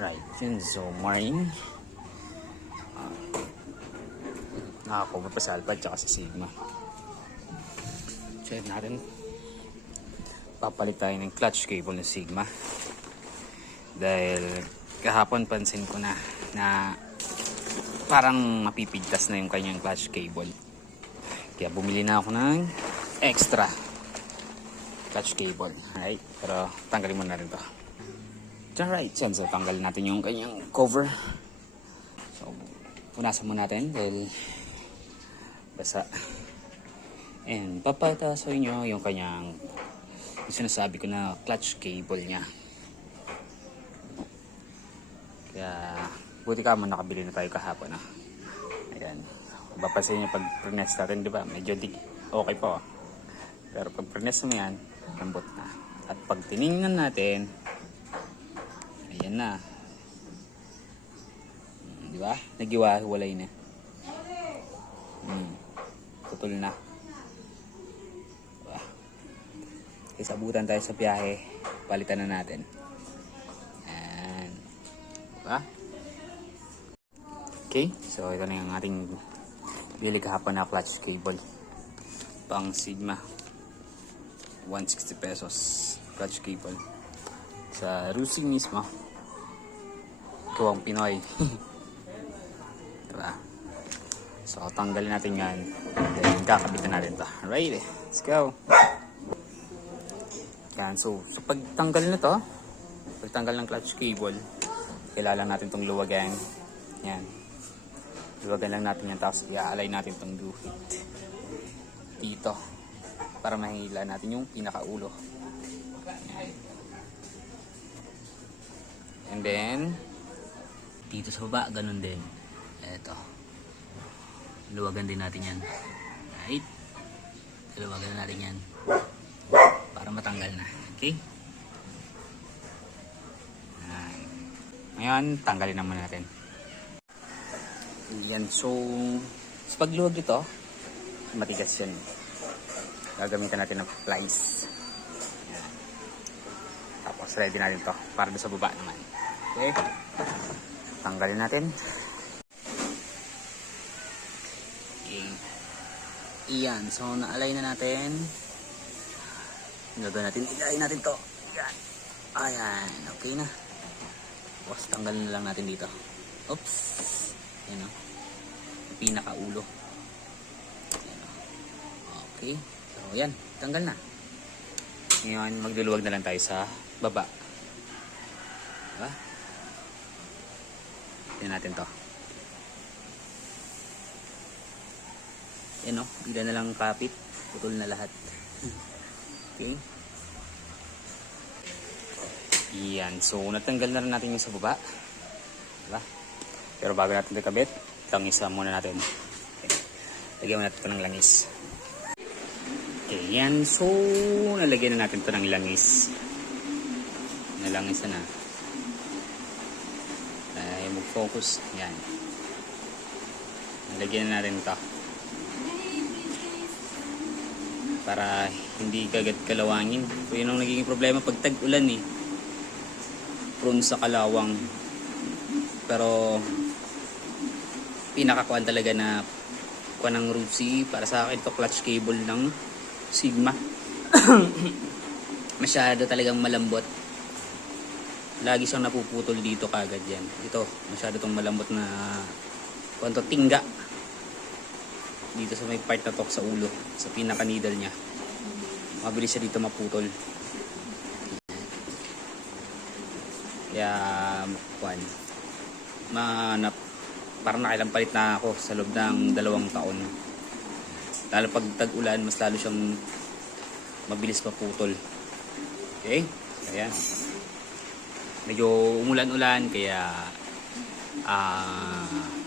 Right, yun. So, morning. Nakakover pa sa Alpha at sa Sigma. Check natin. Papalit tayo ng clutch cable ng Sigma. Dahil kahapon pansin ko na parang mapipigtas na yung kanyang clutch cable. Kaya bumili na ako ng extra clutch cable. Alright, pero tanggalin muna rin to. Alright, so tanggalin natin yung kanyang cover. So, punasan muna natin dahil basa. And papatasoy nyo yung kanyang yung sinasabi ko na clutch cable nya. Kaya buti ka mo nakabili na tayo kahapon. Ayan. Mapapansin nyo pag press natin, di ba? Medyo okay po. Pero pag press mo yan, lambot na. At pag tinignan natin, ayan na. Di ba? Nagiwa-hiwalay na. Putol na. Diba? Kaya sabutan tayo sa biyahe. Palitan na natin. Ayan. Diba? Okay. So, ito na yung ating bili kahapon na clutch cable. Pang Sigma. 160 pesos. Clutch cable. Sa Rusi mismo. Gawang Pinoy. Diba? So, tanggalin natin yan. Then, kakabitan natin ito. Alright, let's go. Yan. So, pagtanggal na to, pagtanggal ng clutch cable, kailangan natin itong luwagan. Yan. Luwagan lang natin yan. Tapos, i-align natin itong guhit dito. Para mahila natin yung pinakaulo. Yan. And then, dito sa baba, ganun din. Eto. Luwagan din natin yan. Right? Luwagan na natin yan. Para matanggal na. Okay? Ngayon, tanggalin naman natin. Yan. So, sa pagluwag ito, matigas yan. Gagamitan natin ng plies. Yan. Tapos, ready natin to para doon sa baba naman. Okay? Tanggalin natin. Iyan. So, na-align na natin. Gagawin natin. Ilayin natin to. Iyan. Ayan. Okay na. Tapos, tanggalin na lang natin dito. Oops. Ayan o. Pinakaulo. Ayan o. Okay. So, yan. Tanggal na. Ngayon, magluluwag na lang tayo sa baba. Diba? Tignan natin to. Yan o, bigla na lang kapit. Putol na lahat. Okay. Yan. So, natanggal na rin natin yung sa baba. Diba? Pero bago natin ito kabit, langisa muna natin. Okay. Lagyan mo natin ito ng langis. Okay, yan. So, nalagyan na natin ito ng langis. Nalangis na. Mag-focus. Yan. Nalagyan na natin ito. Para hindi kagad kalawangin. So, yun ang nagiging problema pag tag-ulan eh. Prone sa kalawang. Pero pinakakuan talaga na kuan ng Rusi para sa akin to clutch cable ng Sigma. Masyado talagang malambot. Lagi siyang napuputol dito kagad yan. Ito, masyado tong malambot na kuan to, tingga. Dito sa may part na to sa ulo, sa pinaka needle nya, mabilis siya dito maputol. Kaya parang nakailang palit na ako sa loob ng 2 taon. Lalo pag tag-ulan, mas lalo siyang mabilis maputol. Okay? Kaya medyo umulan-ulan, kaya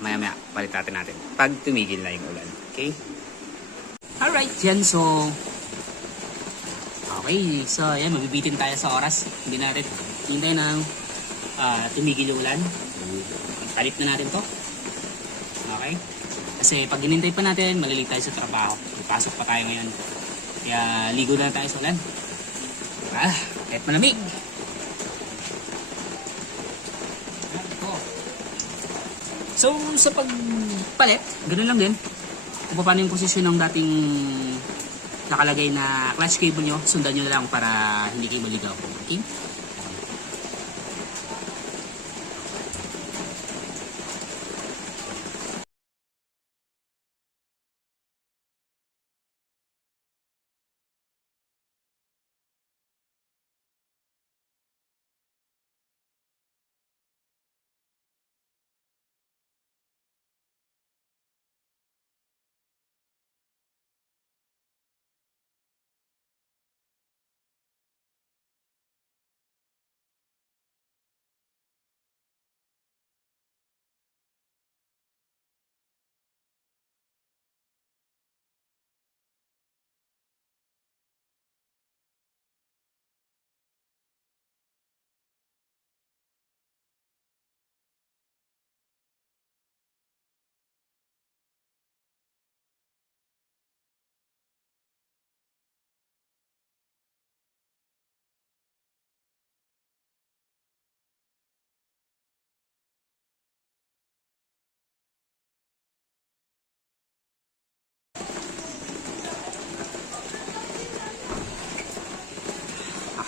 maya-maya palit natin pag tumigil na yung ulan. Okay? Alright, yan. So, okay. So, yan. Mabibitin tayo sa oras. Hindi natin hintay na tumigil yung ulan. Palit na natin to. Okay? Kasi pag hinintay pa natin, malilate tayo sa trabaho. Ipasok pa tayo ngayon. Kaya ligo na tayo sa ulan. Kahit malamig. So, sa pagpalit, ganoon lang din. Kung paano yung posisyon ng dating nakalagay na clutch cable nyo, sundan nyo na lang para hindi kayo maligaw. Okay?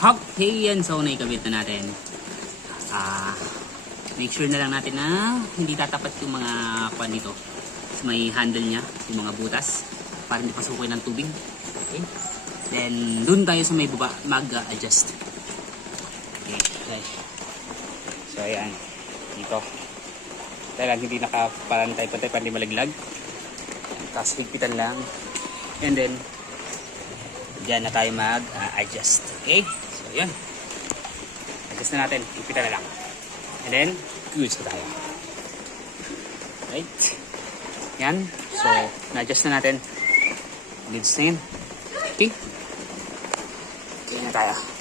Okay, yan. So, naikabit na natin. Make sure na lang natin na hindi tatapat yung mga kwan dito. So, may handle niya, yung mga butas, para hindi pasukin ng tubig. Okay. Then, dun tayo sa may baba, mag-adjust. Okay. So ayan, dito. Dahil hindi nakaparantay-pantay para hindi malaglag. Tapos higpitan lang. And then, dyan na tayo mag-adjust. Okay? So ayan. Adjust na natin. Higpitan na lang. And then, goods na tayo. Right? Yan. So, na-adjust na natin. Goods na yun. Okay? Okay na tayo.